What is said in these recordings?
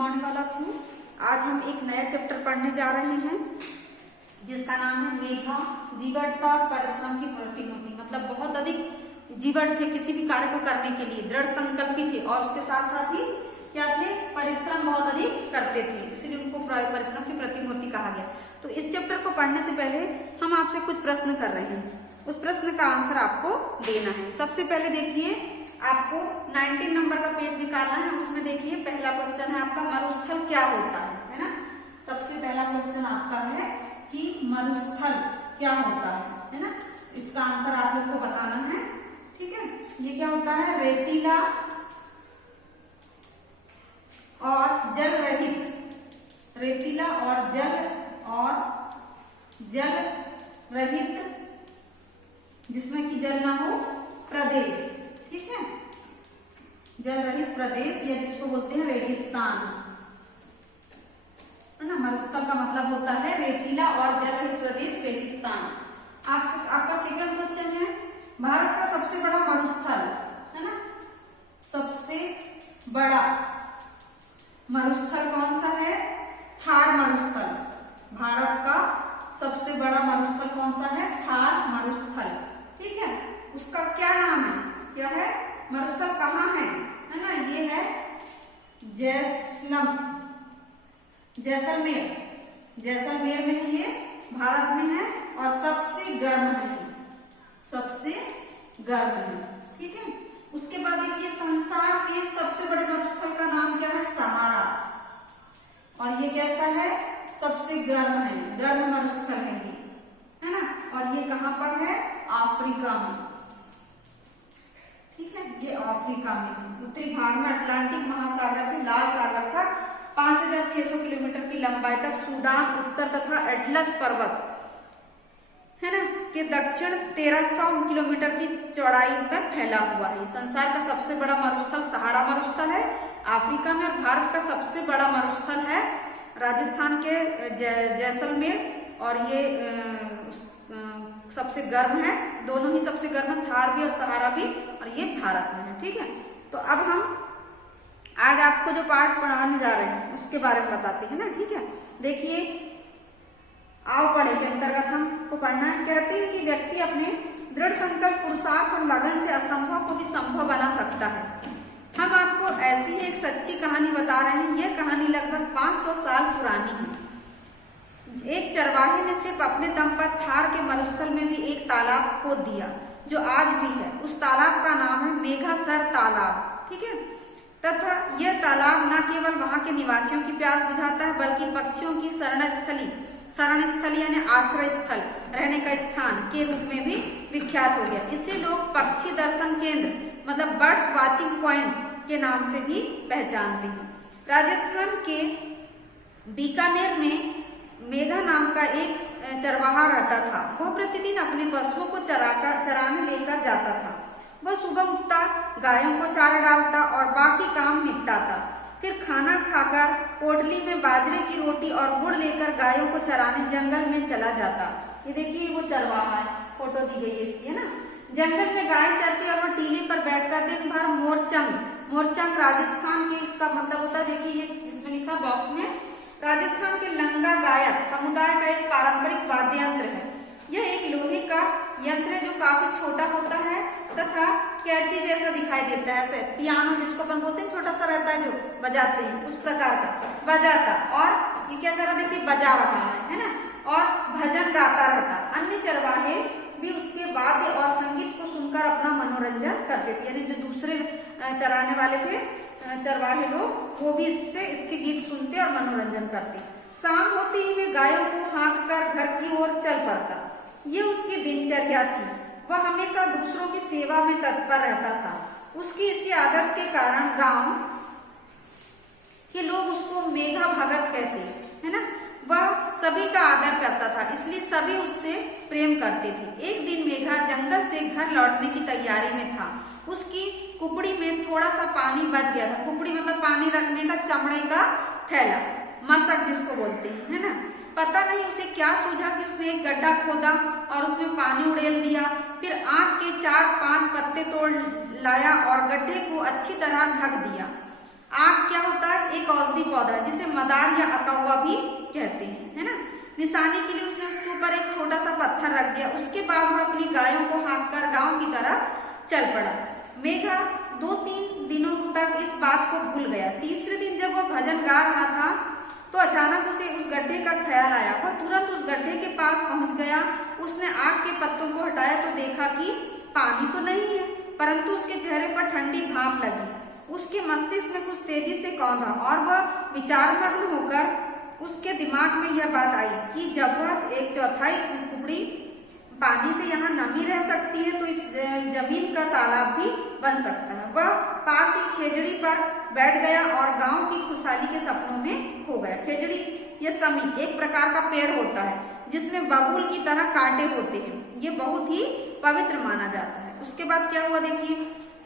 Morning all of you. आज हम एक नया चैप्टर पढ़ने जा रहे हैं जिसका नाम है मेघा। जीवटता परिश्रम की प्रतिमूर्ति, मतलब बहुत अधिक जीवट थे, किसी भी कार्य को करने के लिए दृढ़ संकल्पी थे और उसके साथ साथ ही क्या थे, परिश्रम बहुत अधिक करते थे, इसलिए उनको परिश्रम की प्रतिमूर्ति कहा गया। तो इस चैप्टर को पढ़ने से पहले हम आपसे कुछ प्रश्न कर रहे हैं, उस प्रश्न का आंसर आपको देना है। सबसे पहले देखिए, आपको 19 नंबर का पेज निकालना है। उसमें देखिए पहला क्वेश्चन है आपका, मरुस्थल क्या होता है ना। सबसे पहला क्वेश्चन आपका है कि मरुस्थल क्या होता है ना। इसका आंसर आप लोग को बताना है, ठीक है। ये क्या होता है, रेतीला और जल रहित, रेतीला और जल रहित जिसमें कि जल ना हो प्रदेश, ठीक है, जल रहित प्रदेश या जिसको बोलते हैं रेगिस्तान, है ना। मरुस्थल का मतलब होता है रेतीला और जल रहित प्रदेश, रेगिस्तान। आपका सेकंड क्वेश्चन है, भारत का सबसे बड़ा मरुस्थल, है ना, सबसे बड़ा मरुस्थल कौन सा है, थार मरुस्थल। भारत का सबसे बड़ा मरुस्थल कौन सा है, थार मरुस्थल, ठीक है। उसका क्या नाम है, क्या है, मरुस्थल कहाँ है ना, ये है जैसलमेर में है, ये भारत में है और सबसे गर्म है, ठीक है। उसके बाद देखिए, संसार के सबसे बड़े मरुस्थल का नाम क्या है, सहारा, और ये कैसा है, सबसे गर्म है, गर्म मरुस्थल है ये, है ना। और ये कहां पर है, अफ्रीका में, ठीक है, ये अफ्रीका में उत्तरी भाग में अटलांटिक महासागर से लाल सागर तक 5600 किलोमीटर की लंबाई तक सूडान उत्तर तथा एटलस पर्वत, है ना, के दक्षिण 1300 किलोमीटर की चौड़ाई पर फैला हुआ है। संसार का सबसे बड़ा मरुस्थल सहारा मरुस्थल है अफ्रीका में, और भारत का सबसे बड़ा मरुस्थल है राजस्थान के जैसलमेर, और ये सबसे गर्म है, दोनों ही सबसे गर्म है, थार भी और सहारा भी, और ये भारत में है, ठीक है। तो अब हम आज आपको जो पाठ पढ़ाने जा रहे हैं उसके बारे में बताते हैं ना, ठीक है। देखिए, आओ पढ़े के अंतर्गत हमको पढ़ना है। कहते हैं कि व्यक्ति अपने दृढ़ संकल्प, पुरुषार्थ और लगन से असंभव को भी संभव बना सकता है। हम आपको ऐसी ही एक सच्ची कहानी बता रहे हैं। यह कहानी लगभग 500 साल पुरानी है। एक चरवाहे ने सिर्फ अपने दम पर थार के मरुस्थल में भी एक तालाब खोद दिया जो आज भी है। उस तालाब का नाम है मेघासर तालाब, ठीक है। तथा यह तालाब न केवल वहां के निवासियों की प्यास बुझाता है, बल्कि पक्षियों की शरण स्थली यानी आश्रय स्थल, रहने का स्थान के रूप में भी विख्यात हो गया। इसे लोग पक्षी दर्शन केंद्र, मतलब बर्ड्स वाचिंग पॉइंट के नाम से भी पहचानते हैं। राजस्थान के बीकानेर में मेघा नाम का एक चरवाहा रहता था। वह प्रतिदिन अपने पशुओं को चराने लेकर जाता था। वह सुबह उठता, गायों को चारा डालता और बाकी काम निपटाता। फिर खाना खाकर पोटली में बाजरे की रोटी और गुड़ लेकर गायों को चराने जंगल में चला जाता। ये देखिए, वो चरवाहा है, फोटो दी गई है इसकी, है ना। जंगल में गाय चरती और वह टीले पर बैठकर दिन भर मोरचंग राजस्थान के, इसका मतलब होता है, देखिए ये इसमें लिखा बॉक्स में, राजस्थान के लंगा गायक समुदाय का एक पारंपरिक वाद्य यंत्र है। यह एक लोहे का यंत्र है जो काफी छोटा होता है तथा कैची जैसा दिखाई देता है, ऐसे पियानो जिसको अपन बोलते हैं, छोटा सा रहता है जो बजाते हैं, उस प्रकार का बजाता। और ये क्या कर रहा, देखिए बजा रहा है ना, और भजन गाता रहता। अन्य चरवाहे भी उसके वाद्य और संगीत को सुनकर अपना मनोरंजन करते थे, यानी जो दूसरे चराने वाले थे चरवाहे लोग, वो भी इसके गीत सुनते और मनोरंजन करते। शाम होते ही वे गायों को हाँक कर घर की ओर चल पड़ता। ये उसकी दिनचर्या थी। वह हमेशा दूसरों की सेवा में तत्पर रहता था। उसकी इसी आदत के कारण गांव के लोग उसको मेघा भगत कहते, है ना। वह सभी का आदर करता था, इसलिए सभी उससे प्रेम करते थे। एक दिन मेघा जंगल से घर लौटने की तैयारी में था। उसकी कुपड़ी में थोड़ा सा पानी बच गया था। कुपड़ी मतलब पानी रखने का चमड़े का थैला, मशक जिसको बोलते हैं, है ना। पता नहीं उसे क्या सूझा कि उसने एक गड्ढा खोदा और उसमें पानी उड़ेल दिया। फिर आग के 4-5 पत्ते तोड़ लाया और गड्ढे को अच्छी तरह ढक दिया। आक क्या होता है? एक औषधि पौधा है जिसे मदार या अकौवा भी कहते हैं, है ना। निशाने के लिए उसने उसके ऊपर एक छोटा सा पत्थर रख दिया। उसके बाद वह अपनी गायों को हाँककर गांव की तरफ चल पड़ा। मेघा 2-3 दिनों तक इस बात को भूल गया। तीसरे दिन जब वह भजन गा रहा था तो अचानक उसे उस गड्ढे का ख्याल आया। वह तुरंत उस गड्ढे के पास पहुंच गया। उसने आग के पत्तों को हटाया तो देखा कि पानी तो नहीं है, परंतु उसके चेहरे पर ठंडी भाप लगी। उसके मस्तिष्क में कुछ तेजी से कौंधा और वह विचारमग्न होकर उसके दिमाग में यह बात आई कि जब वह 1/4 कुकड़ी पानी से यहाँ नमी रह सकती है तो इस जमीन का तालाब भी बन सकता है। वह पास ही खेजड़ी पर बैठ गया और गांव की खुशहाली के सपनों में खो गया। खेजड़ी या समी एक प्रकार का पेड़ होता है जिसमें बबूल की तरह कांटे होते हैं। ये बहुत ही पवित्र माना जाता है। उसके बाद क्या हुआ देखिए,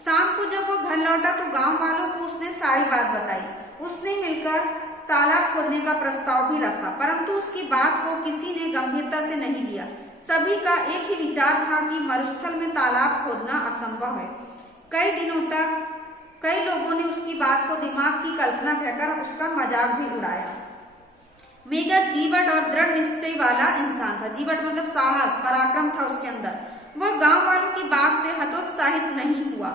शाम को जब वो घर लौटा तो गांव वालों को उसने सारी बात बताई। उसने मिलकर तालाब खोदने का प्रस्ताव भी रखा, परंतु उसकी बात को किसी ने गंभीरता से नहीं लिया। सभी का एक ही विचार था कि मरुस्थल में तालाब खोदना असंभव है। कई दिनों तक कई लोगों ने उसकी बात को दिमाग की कल्पना कहकर उसका मजाक भी उड़ाया। मेघा जीवट और दृढ़ निश्चय वाला इंसान था। जीवट मतलब साहस, पराक्रम था उसके अंदर। वह गांव वालों की बात से हतोत्साहित नहीं हुआ,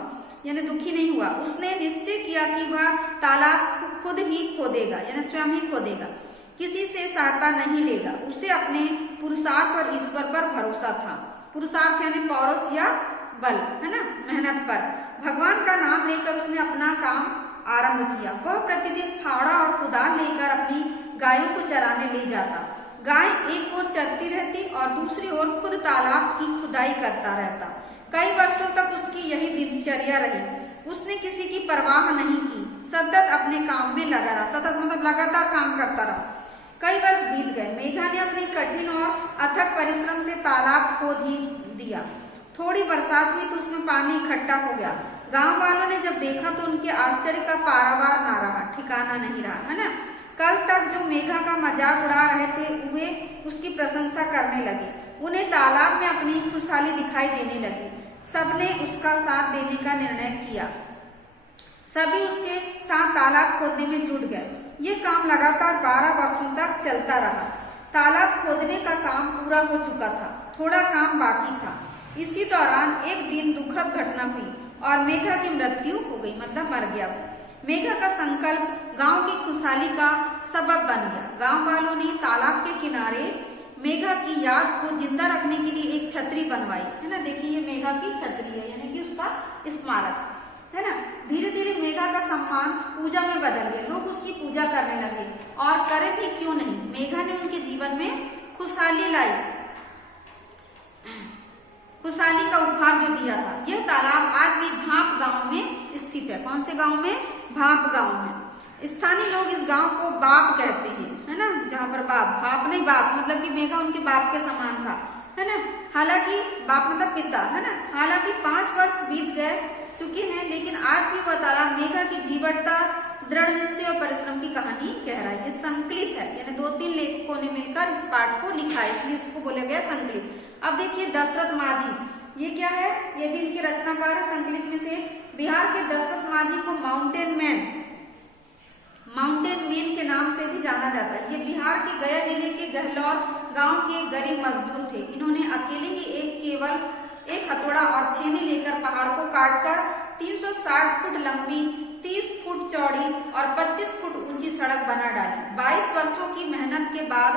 यानी दुखी नहीं हुआ। उसने निश्चय किया कि वह तालाब खुद ही खोदेगा, यानी स्वयं ही खोदेगा, किसी से सहायता नहीं लेगा। उसे अपने पुरुषार्थ और ईश्वर पर भरोसा था। पुरुषार्थ यानी पौरुष या बल, है ना, मेहनत पर। भगवान का नाम लेकर उसने अपना काम आरंभ किया। वह प्रतिदिन फावड़ा और कुदाल लेकर अपनी गायों को चराने ले जाता। गाय एक ओर चरती रहती और दूसरी ओर खुद तालाब की खुदाई करता रहता। कई वर्षों तक उसकी यही दिनचर्या रही। उसने किसी की परवाह नहीं की, सतत अपने काम में लगा रहा। सतत मतलब लगातार काम करता रहा। कई वर्ष बीत गए। मेघा ने अपनी कठिन और अथक परिश्रम से तालाब खोद ही दिया। थोड़ी बरसात हुई तो उसमें पानी इकट्ठा हो गया। गांव वालों ने जब देखा तो उनके आश्चर्य का पारावार ना रहा, ठिकाना नहीं रहा, है ना। कल तक जो मेघा का मजाक उड़ा रहे थे वे उसकी प्रशंसा करने लगे। उन्हें तालाब में अपनी खुशहाली दिखाई देने लगी। सबने उसका साथ देने का निर्णय किया। सभी उसके साथ तालाब खोदने में जुट गए। ये काम लगातार 12 वर्षों तक चलता रहा। तालाब खोदने का काम पूरा हो चुका था, थोड़ा काम बाकी था। इसी दौरान एक दिन दुखद घटना हुई और मेघा की मृत्यु हो गई, मतलब मर गया वो। मेघा का संकल्प गांव की खुशहाली का सबब बन गया। गांव वालों ने तालाब के किनारे मेघा की याद को जिंदा रखने के लिए एक छतरी बनवाई, है ना। देखिए ये मेघा की छतरी है, यानी कि उसका स्मारक, है ना। धीरे धीरे मेघा का सम्मान पूजा में बदल गया। लोग उसकी पूजा करने लगे और करें भी क्यों नहीं। मेघा ने उनके जीवन में खुशहाली लाई, खुशहाली का उपहार जो दिया था। यह तालाब आज भी भाप गांव में स्थित है। कौन से गांव में? भाप गांव में। स्थानीय लोग इस गांव को बाप कहते हैं, है ना, जहाँ पर बाप, भाप नहीं बाप, मतलब कि मेघा उनके बाप के समान था, है ना। हालांकि बाप मतलब पिता, है ना। हालांकि 5 वर्ष बीत गए चुके हैं, लेकिन आज भी वह तालाब मेघा की जीवटता, दृढ़ निश्चय और परिश्रम की कहानी कह रहा है। ये संकलित है, यानी 2-3 लेखकों ने मिलकर इस पाठ को लिखा है, इसलिए उसको बोला गया संकलित। अब देखिए दशरथ माझी, ये क्या है? ये भी इनके रचनाकार है संकलित में से। बिहार के दशरथ माझी को माउंटेन मैन के नाम से भी जाना जाता है। ये बिहार के गया जिले के गहलौर गांव के गरीब मजदूर थे। इन्होंने अकेले ही केवल एक हथौड़ा और छेनी लेकर पहाड़ को काटकर 360 फुट लंबी, 30 फुट चौड़ी और 25 फुट ऊंची सड़क बना डाली। 22 वर्षों की मेहनत के बाद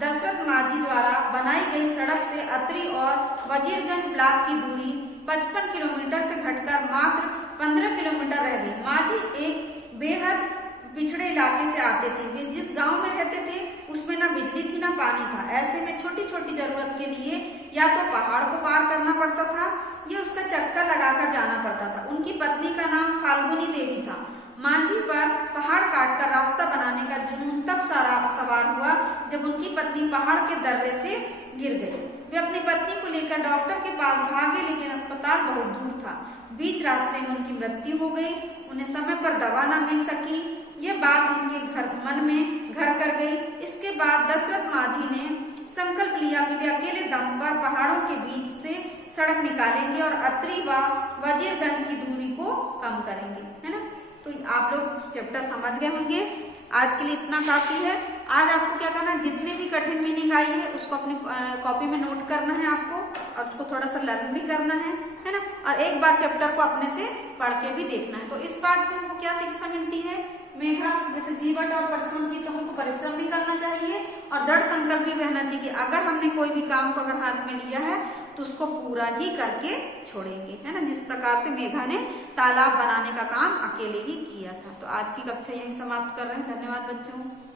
दशरथ माझी द्वारा बनाई गई सड़क से अतरी और वजीरगंज ब्लॉक की दूरी 55 किलोमीटर से घटकर मात्र 15 किलोमीटर रह गई। माझी एक बेहद पिछड़े इलाके से आते थे। वे जिस गांव में रहते थे उसमें ना बिजली थी ना पानी था। ऐसे में छोटी छोटी जरूरत के लिए या तो पहाड़ को पार करना पड़ता था या उसका चक्कर लगाकर जाना पड़ता था। उनकी पत्नी का नाम फाल्गुनी देवी था। माझी पर पहाड़ काटकर रास्ता बनाने का जुनून तब सवार हुआ जब उनकी पत्नी पहाड़ के दर्रे से गिर गई। वे अपनी पत्नी को लेकर डॉक्टर के पास भागे, लेकिन अस्पताल बहुत दूर था। बीच रास्ते में उनकी मृत्यु हो गई। उन्हें समय पर दवा न मिल सकी। यह बात उनके मन में घर कर गई। इसके बाद दशरथ माझी ने संकल्प लिया कि वे अकेले दम पर पहाड़ों के बीच से सड़क निकालेंगे और अतरी व वजीरगंज की दूरी को कम करेंगे, है ना। तो आप लोग चैप्टर समझ गए होंगे। आज के लिए इतना काफी है। आज आपको क्या करना है, जितनी भी कठिन मीनिंग आई है उसको अपनी कॉपी में नोट करना है आपको, और उसको थोड़ा सा लर्न भी करना है ना। और एक बार चैप्टर को अपने से पढ़ के भी देखना है। तो इस पाठ से हमको क्या शिक्षा मिलती है, मेघा जैसे जीवट और परिश्रम की, तो हमको परिश्रम भी करना चाहिए और दृढ़ संकल्प भी रहना चाहिए कि अगर हमने कोई भी काम को अगर हाथ में लिया है तो उसको पूरा ही करके छोड़ेंगे, है ना। जिस प्रकार से मेघा ने तालाब बनाने का काम अकेले ही किया था। तो आज की कक्षा यहीं समाप्त कर रहे हैं। धन्यवाद बच्चों।